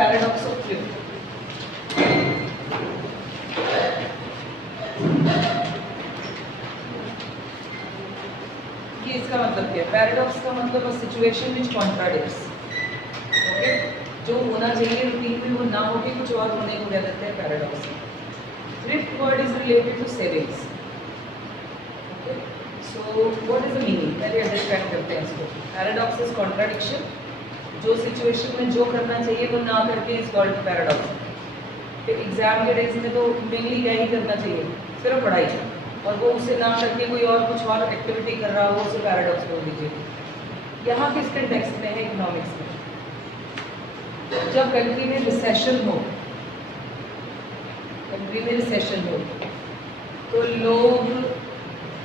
Paradox of thrift. ये इसका मतलब क्या है? पैराडॉक्स का मतलब a situation which contradicts. Okay, जो होना चाहिए रूटीन में वो ना होके कुछ और होने को कह देते हैं paradox. Thrift word is related to savings. Okay, so what is the meaning? पहले अंडरस्टैंड करते हैं इसको। Paradox is contradiction. जो सिचुएशन में जो करना चाहिए वो ना करके इज कॉल्ड पैराडॉक्स। एग्जाम के डेज में तो मेनली क्या ही करना चाहिए, सिर्फ पढ़ाई, और वो उसे ना करके कोई और कुछ और एक्टिविटी कर रहा हो, उसे पैराडॉक्स बोल दीजिए। यहाँ किस कंटेक्स्ट में है? इकोनॉमिक्स में। जब कंट्री में रिसेशन हो, कंट्री में रिसेशन हो तो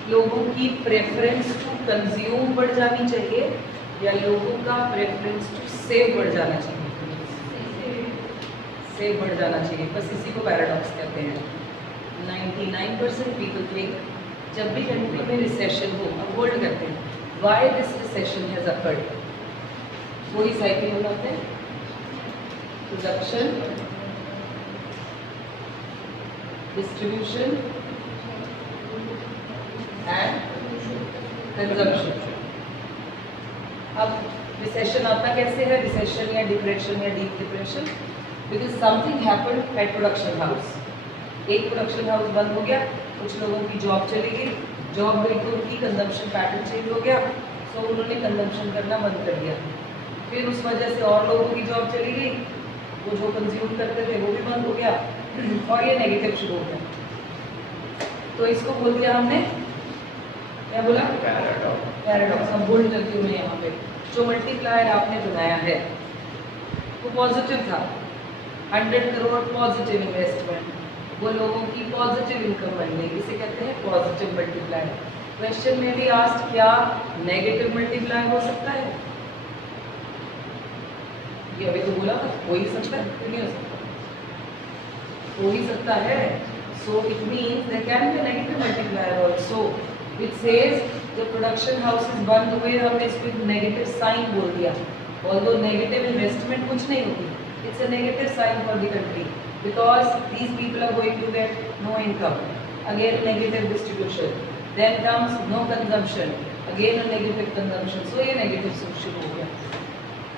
लोगों की प्रेफरेंस टू कंज्यूम बढ़ जानी चाहिए या लोगों का प्रेफरेंस टू सेव बढ़ जाना चाहिए? सेव बढ़ जाना चाहिए, बस इसी को पैराडॉक्स कहते हैं। 99% पीपल थिंक जब भी कंट्री में रिसेशन हो, अब होल्ड करते हैं, why this recession has occurred. वही साइकिल बनाते हैं, प्रोडक्शन, डिस्ट्रीब्यूशन एंड कंजम्पशन। अब रिसेशन आता कैसे है? रिसेशन या डिप्रेशन या deep depression, because something happened at production house. एक प्रोडक्शन हाउस बंद हो गया, कुछ लोगों की जॉब चली गई, जॉब गई तो उनकी कंजम्पशन पैटर्न चेंज हो गया, सो उन्होंने कंजम्पशन करना बंद कर दिया। फिर उस वजह से और लोगों की जॉब चली गई, वो जो कंज्यूम करते थे वो भी बंद हो गया, और ये नेगेटिव शुरू हो गया। तो इसको बोल दिया हमने, क्या बोला? पैराडॉक्स। हम बोल चलती हूँ यहाँ पे, जो मल्टीप्लायर आपने बनाया है वो पॉजिटिव था, 100 करोड़ पॉजिटिव इन्वेस्टमेंट, वो लोगों की पॉजिटिव इनकम बन गई, इसे कहते हैं पॉजिटिव मल्टीप्लायर। क्वेश्चन में भी आस्क्ड, क्या नेगेटिव मल्टीप्लायर हो सकता है? ये अभी तो बोला था, हो ही सकता है, क्यों नहीं हो सकता? हो ही सकता है। So it means there can be negative multiplier also. It says जब प्रोडक्शन हाउसेस बंद हुए, हमने इसको नेगेटिव साइन बोल दिया, ऑल्दो नेगेटिव इन्वेस्टमेंट कुछ नहीं होती, it's a negative sign for the country, because these people are going to get no income, again negative distribution, then comes no consumption, again a negative consumption, so ये negative शुरू हो गया।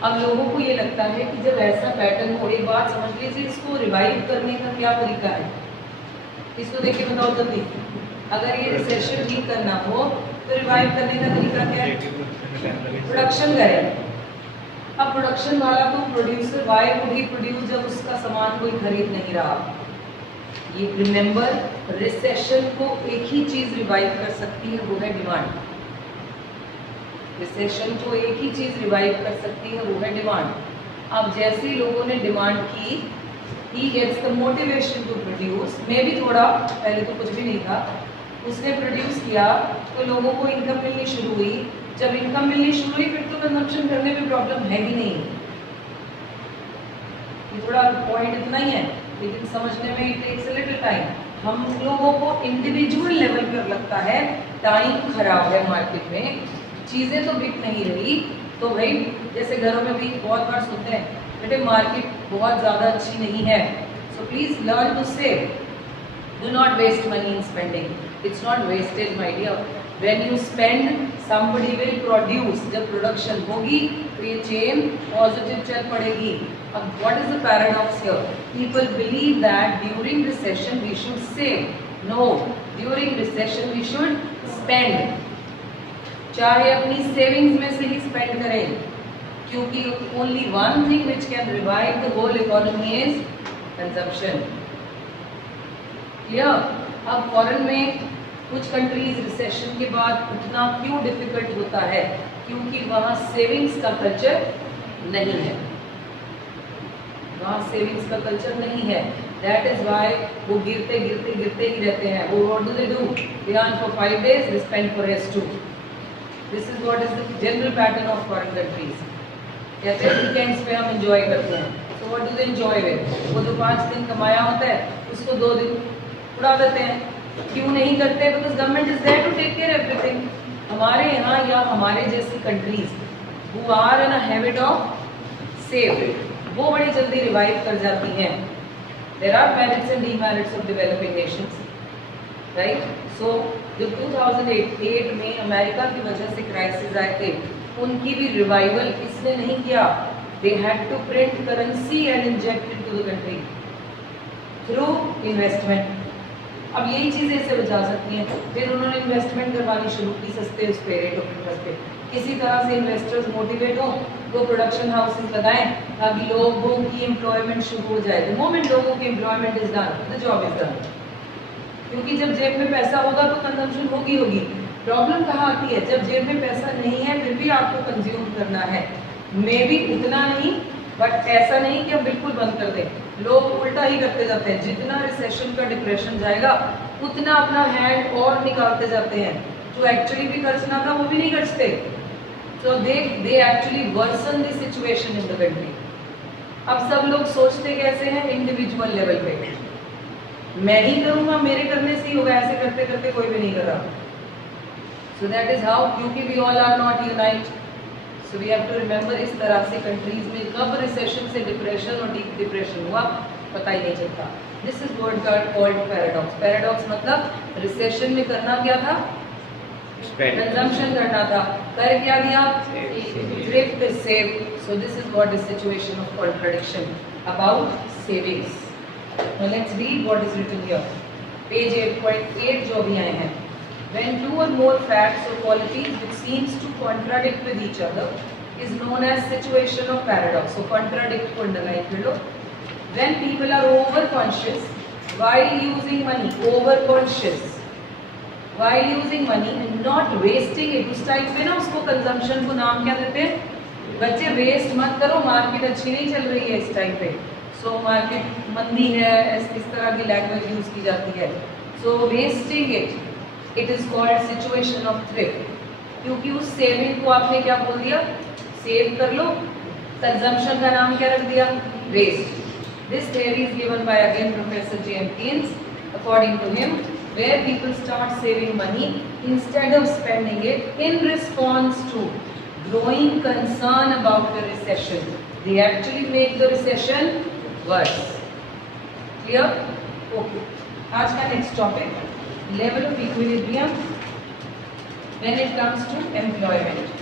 अब लोगों को ये लगता है कि जब ऐसा पैटर्न हो, एक बात समझ लीजिए, इसको रिवाइव करने का क्या तरीका है? इसको देख के बताओ जल्दी। अगर ये रिसेशन ठीक करना हो तो रिवाइव करने का तरीका क्या है? प्रोडक्शन करें। अब प्रोडक्शन वाला तो producer, why would he produce जब उसका सामान कोई खरीद नहीं रहा? ये रिमेंबर, रिसेशन को एक ही चीज रिवाइव कर सकती है, वो है डिमांड। रिसेशन को एक ही चीज रिवाइव कर सकती है, वो है डिमांड। अब जैसे लोगों ने डिमांड की, he gets the motivation to produce, मे भी थोड़ा, पहले तो कुछ भी नहीं था, उसने प्रोड्यूस किया तो लोगों को इनकम मिलनी शुरू हुई। जब इनकम मिलनी शुरू हुई फिर तो कंजम्पशन करने में प्रॉब्लम है ही नहीं। ये थोड़ा पॉइंट इतना ही है, लेकिन समझने में it takes a little time. हम लोगों को इंडिविजुअल लेवल पर लगता है टाइम खराब है, मार्केट में चीज़ें तो बिक नहीं रही, तो भाई जैसे घरों में भी बहुत बार सुनते हैं, बेटे मार्केट बहुत ज़्यादा अच्छी नहीं है, so please learn to save, do not waste money in spending, it's not wastage my dear, when you spend somebody will produce, जब प्रोडक्शन होगी तो ये चेन पॉजिटिव चल पड़ेगी। अब what is the paradox here? People believe that during recession we should save, no, during recession we should spend, चाहे अपनी savings में से ही स्पेंड करें, क्योंकि only one thing which can revive the whole economy is consumption. Clear? अब foreign में कुछ कंट्रीज रिसेशन के बाद उठना क्यों डिफिकल्ट होता है? क्योंकि वहाँ सेविंग्स का कल्चर नहीं है, वहाँ सेविंग्स का कल्चर नहीं है। दैट इज वाई वो गिरते गिरते गिरते ही रहते हैं। वो what do they do? They earn for 5 days, they spend for rest two. This is what is the general pattern of foreign countries. कहते हैं वीकेंड्स पे हम एंजॉय करते हैं, तो what do they enjoy with? वो जो 5 दिन कमाया होता है उसको 2 दिन उड़ा देते हैं। क्यों नहीं करते? Because government is there to take care everything. हमारे यहाँ या हमारे जैसी countries who are in a habit of save, वो बड़ी जल्दी रिवाइव कर जाती हैं। There are merits and demerits of developing nations, right. So जब 2008 में अमेरिका की वजह से क्राइसिस आए थे, उनकी भी रिवाइवल किसने नहीं किया? They had to print currency and inject into the country through investment. अब यही चीज़ें इसे बचा सकती हैं। फिर उन्होंने इन्वेस्टमेंट करवानी शुरू की सस्ते उस पे रेट ऑफ इंटरेस्ट पे। किसी तरह से इन्वेस्टर्स मोटिवेट हो तो प्रोडक्शन हाउसेस लगाएं ताकि लोगों की एम्प्लॉयमेंट शुरू हो जाए। द मोमेंट लोगों की employment is done, the job is done. क्योंकि जब जेब में पैसा होगा तो कंजम्पशन होगी। प्रॉब्लम कहाँ आती है? जब जेब में पैसा नहीं है फिर भी आपको कंज्यूम करना है, मे भी उतना नहीं, बट ऐसा नहीं कि हम बिल्कुल बंद कर दें। लोग उल्टा ही करते जाते हैं। जितना रिसेशन का डिप्रेशन जाएगा उतना अपना हैंड और निकालते जाते हैं। जो एक्चुअली भी खर्चना था वो भी नहीं खर्चते। So they actually worsen the situation in the country. अब सब लोग सोचते कैसे हैं? इंडिविजुअल लेवल पे, मैं ही करूँगा, मेरे करने से ही होगा। ऐसे करते करते कोई भी नहीं कर रहा। सो दैट इज हाउ, क्योंकि we all are not unite. So we have to remember, इस तरह से कंट्रीज में कब रिसेशन से डिप्रेशन और डीप डिप्रेशन हुआ पता ही नहीं चलता। This is word called paradox. Paradox मतलब रिसेशन में करना क्या था? कंजम्पशन करना था। कर क्या दिया? Thrift, save. So this is what is situation of contradiction about savings. Now let's read what is written here. Page 8.8 जो भी आए हैं. When two or more facts or qualities which seems to contradict with each other is known as situation of paradox. So contradict को underline कर लो. When people are over-conscious while using money, over-conscious while using money and not wasting it. उस time पे ना उसको consumption को नाम क्या देते हैं? बच्चे वेस्ट मत करो, मार्केट अच्छी नहीं चल रही है इस टाइम पे। सो मार्केट मंदी है, इस तरह की लैंग्वेज यूज की जाती है। So wasting it is called situation of thrift. क्योंकि उस सेविंग को आपने क्या बोल दिया? सेव कर लो। कंजम्पशन का नाम क्या रख दिया? Waste. This theory is given by again professor J.M. Keynes. According to him, where people start saving money instead of spending it in response to growing concern about the recession, they actually make the recession worse. Clear? Okay. आज का next topic, level of equilibrium when it comes to employment.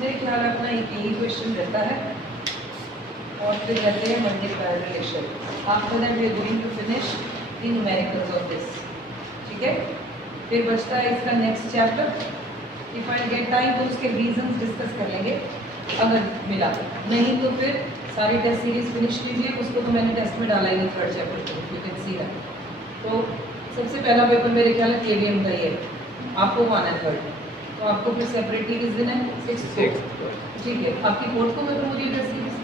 मेरे ख्याल अपना एक यही question रहता है और फिर रहते हैं multiplier relation. After that we are going to finish the numericals of this. ठीक है? फिर बचता है इसका next chapter. If I get time तो उसके reasons discuss कर लेंगे अगर मिला, नहीं तो फिर सारी टेस्ट सीरीज फिनिश कीजिए। उसको तो मैंने टेस्ट में डाला ही नहीं, थर्ड चैप्टर को, यू कैन सी दैट। तो सबसे पहला पेपर मेरे ख्याल है KVM का ही है, आपको वन है थर्ड, तो आपको फिर सेपरेटली किस दिन है? 6th। ठीक है, आपकी फोर्थ को पेपर होगी टेस्ट सीरीज,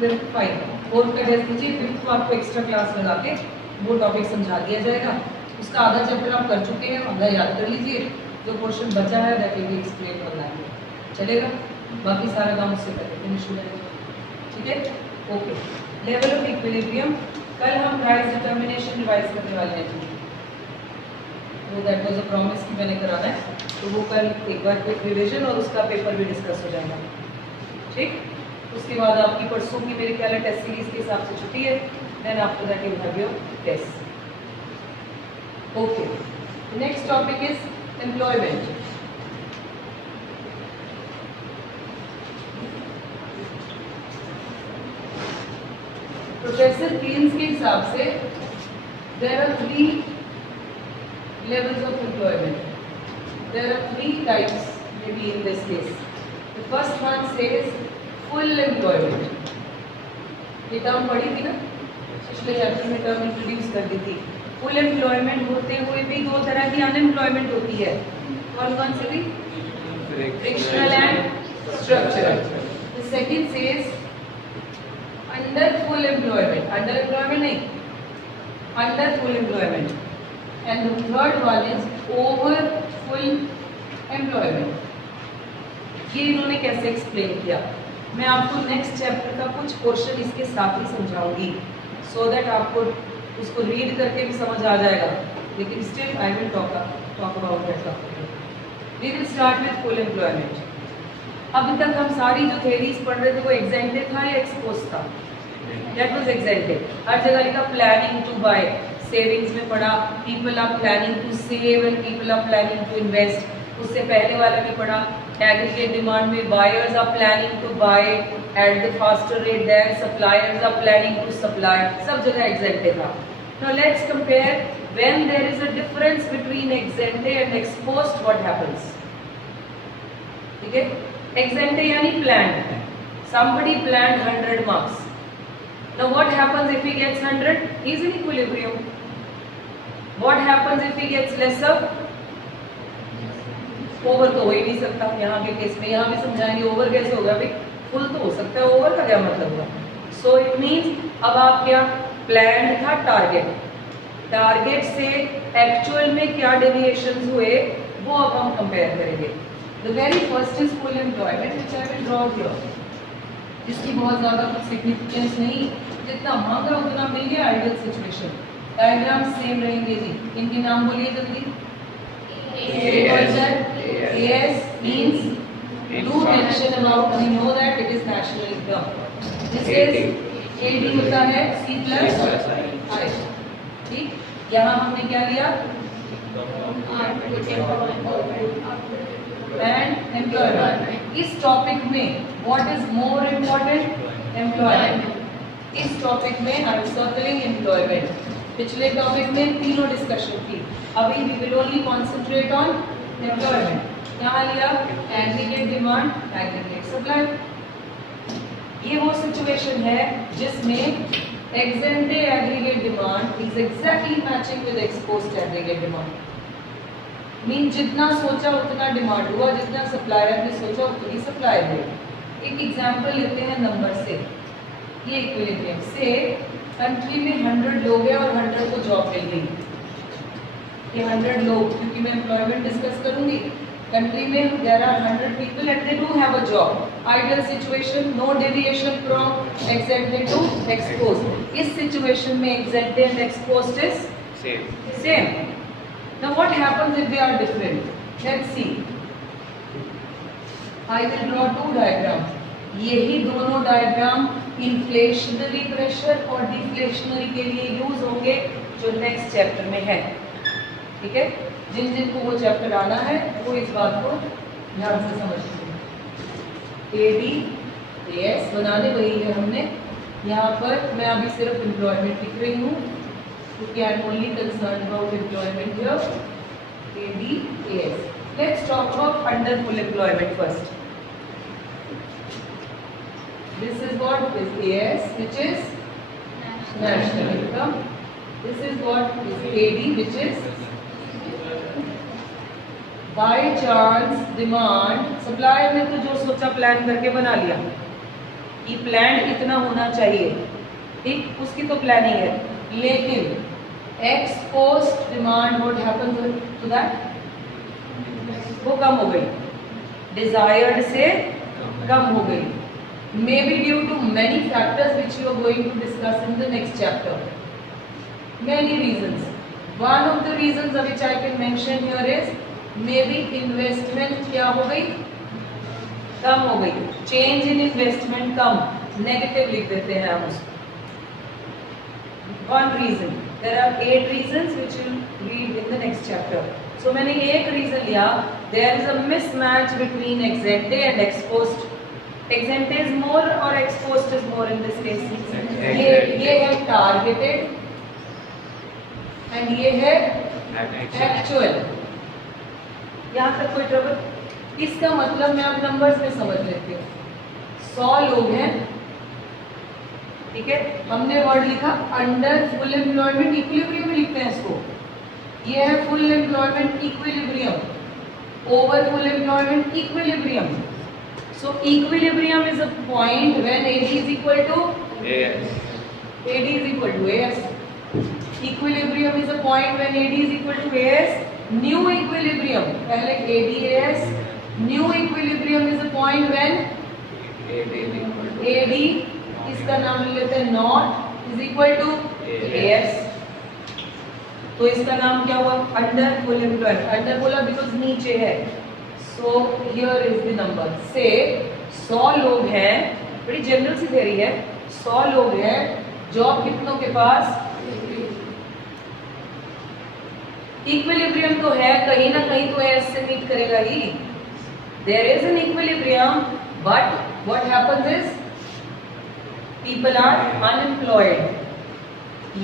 फिर 5 फोर्थ का टेस्ट दीजिए, 5th को आपको एक्स्ट्रा क्लास लगा के वो टॉपिक समझा दिया जाएगा। उसका आधा चैप्टर आप कर चुके हैं, आधा याद कर लीजिए, जो पोर्शन बचा है that will be explain online, चलेगा। बाकी सारा काम उससे पहले फिनिश हो जाएगा। ठीक है? ओके। लेवल ऑफ इक्विलिब्रियम, कल हम प्राइस डिटर्मिनेशन रिवाइज करने वाले हैं जी। तो दैट वाज अ प्रॉमिस कि मैंने कराना है, तो वो कल एक बार क्विक रिवीजन और उसका पेपर भी डिस्कस हो जाएगा। ठीक? उसके बाद आपकी परसों की मेरे ख्याल है टेस्ट सीरीज के हिसाब से छुट्टी है, then after that you have your test. Okay, next topic is employment. Professor Keynes के हिसाब से there are 3 levels of employment. There are 3 types maybe in this case. The first one says full employment. ये term पढ़ी थी ना, पिछले chapter में term introduce कर दी थी। फुल एम्प्लॉयमेंट होते हुए भी 2 तरह की अनएम्प्लॉयमेंट होती है। कौन कौन सी थी? Frictional and structural. The second says under full employment, under employment नहीं, under full employment, and the third one is over full employment. ये इन्होंने कैसे एक्सप्लेन किया, मैं आपको नेक्स्ट चैप्टर का कुछ पोर्शन इसके साथ ही समझाऊंगी, सो दैट आपको उसको रीड करके भी समझ आ जाएगा, लेकिन still I will talk about that topic. We will start with full employment. अभी तक हम सारी जो थ्योरीज पढ़ रहे थे वो एग्जेंटेड था या एक्सपोज था? That was exempted. हर जगह लिखा प्लानिंग टू बाय, सेविंग्स में पढ़ा people are planning to save and people are planning to invest. उससे पहले वाले में पढ़ा एग्रीगेट डिमांड में buyers are planning to buy at the faster rate than suppliers are planning to supply, सब जगह एग्जेंटे था। Now let's compare when there is a difference between ex ante and ex post what happens. ठीक है, ex ante यानी planned, somebody planned 100 marks. Now what happens if he gets 100? He is in equilibrium. What happens if he gets lesser? Over तो हो ही नहीं सकता यहाँ के case में, यहाँ भी समझाएंगे ओवर कैसे होगा भाई, फुल तो हो सकता है, ओवर का क्या मतलब हुआ। सो इट मीन्स अब आप क्या प्लान था टारगेट, टारगेट से एक्चुअल में क्या डेविएशंस हुए वो अब हम कंपेयर करेंगे। The very first is full employment which I will draw here, जिसकी बहुत ज़्यादा कुछ सिग्निफिकेंस नहीं, जितना मांगा उतना मिल गया। आइडियल सिचुएशन, डायग्राम सेम रहेंगे जी, इनके नाम बोलिए जल्दी। AS means do mention about, we know that it is national income. This is AD होता है C plus I, ठीक। यहाँ हमने क्या लिया एंड एम्प्लॉयमेंट। इस टॉपिक में what is more important, employment. इस टॉपिक में आई एम सर्कलिंग एम्प्लॉयमेंट। पिछले टॉपिक में तीनों डिस्कशन थी, अभी we will only concentrate on employment. यहाँ लिया एग्रीगेट डिमांड, एग्रीगेट सप्लाई। ये वो सिचुएशन है जिसमें ex ante aggregate demand is exactly matching with ex post aggregate demand. Mean जितना सोचा उतना डिमांड हुआ, जितना सप्लायर ने सोचा उतनी सप्लाई हुई। एक एग्जांपल लेते हैं नंबर से, ये इक्विलिब्रियम से कंट्री में 100 लोग हैं और 100 को जॉब मिल गई। ये 100 लोग, क्योंकि मैं एम्प्लॉयमेंट डिस्कस करूंगी, कंट्री में there are 100 people and they do have a job. Ideal situation, no deviation from ex ante to ex post. इस सिचुएशन में ex ante and ex post is same. Now what happens if they are different? Let's see. I will draw two diagrams. यही दोनों diagram inflationary pressure और deflationary के लिए use होंगे जो next chapter में है। ठीक है, जिन जिन को वो चैप्टर आना है वो इस बात को ध्यान से समझते हैं। AD AS बनाने वही है हमने। यहाँ पर मैं अभी सिर्फ एम्प्लॉयमेंट लिख रही हूँ क्योंकि I am only concerned about employment here. AD AS. Let's talk about under full employment first. This is what is AS, which is national income. This is what is AD, which is by chance demand. Supplier ने तो जो सोचा plan करके बना लिया, ये plan इतना होना चाहिए, ठीक, उसकी तो प्लानिंग है, लेकिन exposed demand what happens to that, वो कम हो गई, डिजायर्ड से कम हो गई, maybe due to many factors which you are going to discuss in the next chapter. Many reasons, one of the reasons which I can mention here is maybe investment क्या हो गई, कम हो गई, change in investment कम, negative लिख देते हैं हम उसको। One reason. There are 8 reasons which we'll read in the next chapter. So मैंने एक reason लिया, there is a mismatch between ex-ante and exposed. Ex-ante is more or exposed is more in this case. ये है targeted and ये है actual. यहाँ तक कोई ट्रबल? इसका मतलब मैं अब नंबर्स में समझ लेती हूँ। 100 लोग हैं, ठीक है, हमने वर्ड लिखा अंडर फुल एम्प्लॉयमेंट इक्विलिब्रियम में लिखते हैं इसको, ये है full employment equilibrium, over full employment equilibrium. So equilibrium is a point when AD is equal to AS, AD is equal to AS। Equilibrium is a point when AD is equal to AS। New equilibrium, पहले AD AS, new equilibrium is a point when AD, इसका नाम ले लेते हैं not, is equal to AS। तो इसका नाम क्या हुआ, अंडर फुल एम्प्लॉयमेंट। अंडर बोला बिकॉज नीचे है, so here is the number. से 100 लोग हैं, बड़ी जनरल सी थ्योरी है, 100 लोग हैं, जॉब कितनों के पास? इक्विलिब्रियम तो है, कहीं ना कहीं तो एस से मीट करेगा ही. There is an equilibrium, but what happens is people are unemployed.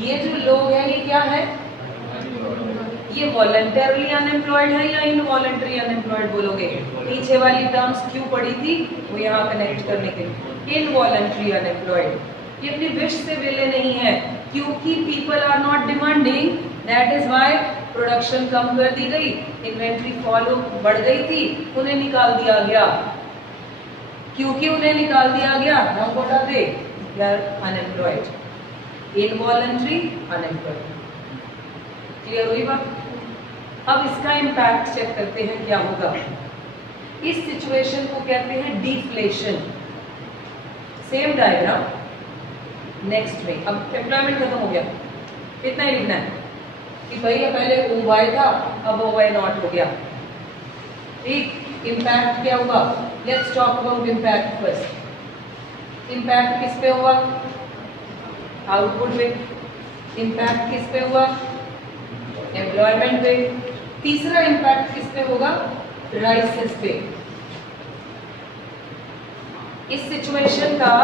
ये जो लोग हैं ये क्या है? ये वॉलंटरली अनएम्प्लॉयड है या इनवॉलंटरी अनएम्प्लॉयड बोलोगे? पीछे वाली टर्म्स क्यों पड़ी थी वो यहाँ कनेक्ट करने के लिए. इनवॉलंटरी अनएम्प्लॉयड, ये अपनी विश से वेले नहीं है, क्योंकि people are not demanding. That is why production कम कर दी गई, इन्वेंट्री फॉलो बढ़ गई थी, उन्हें निकाल दिया गया. क्योंकि उन्हें निकाल दिया गया, now what are they? They are unemployed, involuntary unemployed. Clear हुई बात? अब इसका इम्पैक्ट चेक करते हैं क्या होगा. इस सिचुएशन को कहते हैं डिफ्लेशन. सेम डायग्राम नेक्स्ट में. अब एम्प्लॉयमेंट खत्म हो गया, इतना ही लिखना है कि भैया पहले OY था, अब OY नॉट हो गया. ठीक, इम्पैक्ट क्या हुआ? Let's talk about impact first. Impact किस पे हुआ? आउटपुट पे. इम्पैक्ट किस पे हुआ? एम्प्लॉयमेंट पे. तीसरा इम्पैक्ट किस पे होगा? प्राइसेस पे. इस सिचुएशन का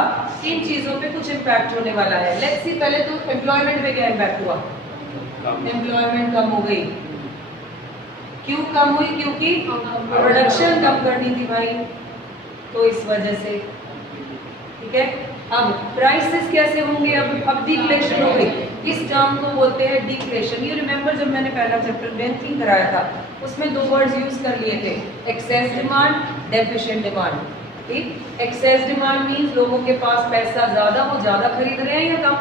इन चीजों पे कुछ इम्पैक्ट होने वाला है. लेट्स सी, पहले तो एम्प्लॉयमेंट पे क्या इम्पैक्ट हुआ? एम्प्लॉयमेंट कम हो गई. क्यों कम हुई? क्योंकि प्रोडक्शन कम करनी थी भाई, तो इस वजह से. ठीक है. अब प्राइसेस कैसे होंगे? अब डिफ्लेशन हो गई. इस टर्म को बोलते हैं डिफ्लेशन. यू रिमेंबर जब मैंने पहला चैप्टर बैंकिंग कराया था उसमें दो वर्ड्स यूज कर लिए थे, एक्सेस डिमांड, डेफिशिएंट डिमांड. ठीक, एक्सेस डिमांड मींस लोगों के पास पैसा ज्यादा, वो ज्यादा खरीद रहे हैं या कम?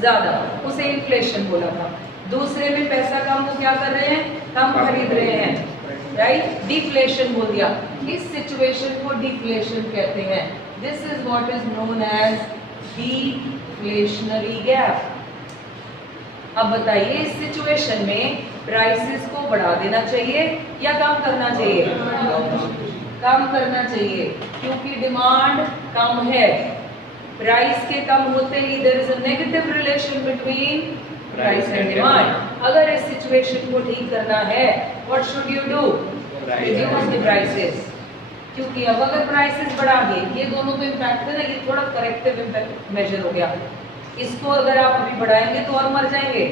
ज्यादा, उसे इन्फ्लेशन बोला था. दूसरे में पैसा कम, वो क्या कर रहे हैं? कम खरीद रहे हैं. राइट, डिफ्लेशन बोल दिया. इस सिचुएशन को डिफ्लेशन कहते हैं. This is what is known as deflationary gap. अब बताइए, इस सिचुएशन में प्राइसेस को बढ़ा देना चाहिए या कम करना चाहिए? कम करना चाहिए, क्योंकि डिमांड कम है. प्राइस के कम होते ही there is a negative relation between price and demand. अगर इस सिचुएशन को ठीक करना है, what should you do? Reduce the prices. क्योंकि अब अगर प्राइसेस बढ़ा दिए, ये दोनों तो इम्पैक्ट है ना, ये थोड़ा करेक्टिव इम्पैक्ट मेजर हो गया. इसको अगर आप अभी बढ़ाएंगे तो और मर जाएंगे.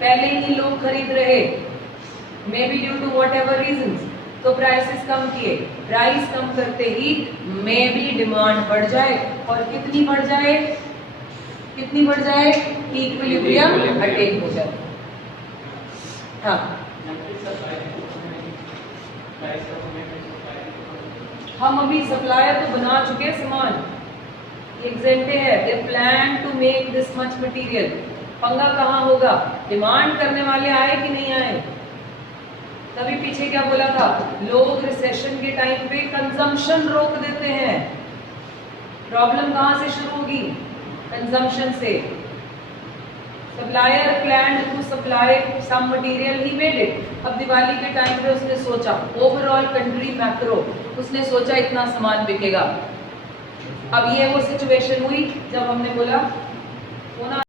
पहले ही लोग खरीद रहे, maybe due to whatever reasons, तो प्राइसेस कम किए. प्राइस कम करते ही मे बी डिमांड बढ़ जाए, और कितनी बढ़ जाए? कितनी बढ़ जाए? इक्विलिब्रियम अटेन हो जाए. हाँ, हम अभी सप्लायर तो बना चुके सामान, एग्जेंटे है, they plan to make this much material. पंगा कहाँ होगा? डिमांड करने वाले आए कि नहीं आए? तभी पीछे क्या बोला था, लोग रिसेशन के टाइम पे कंजम्पशन रोक देते हैं. प्रॉब्लम कहाँ से शुरू होगी? कंजम्पशन से. Supplier plan to supply some material, he made it. अब दिवाली के टाइम पे उसने सोचा, ओवरऑल कंट्री मैक्रो, उसने सोचा इतना सामान बिकेगा. अब ये वो सिचुएशन हुई जब हमने बोला होना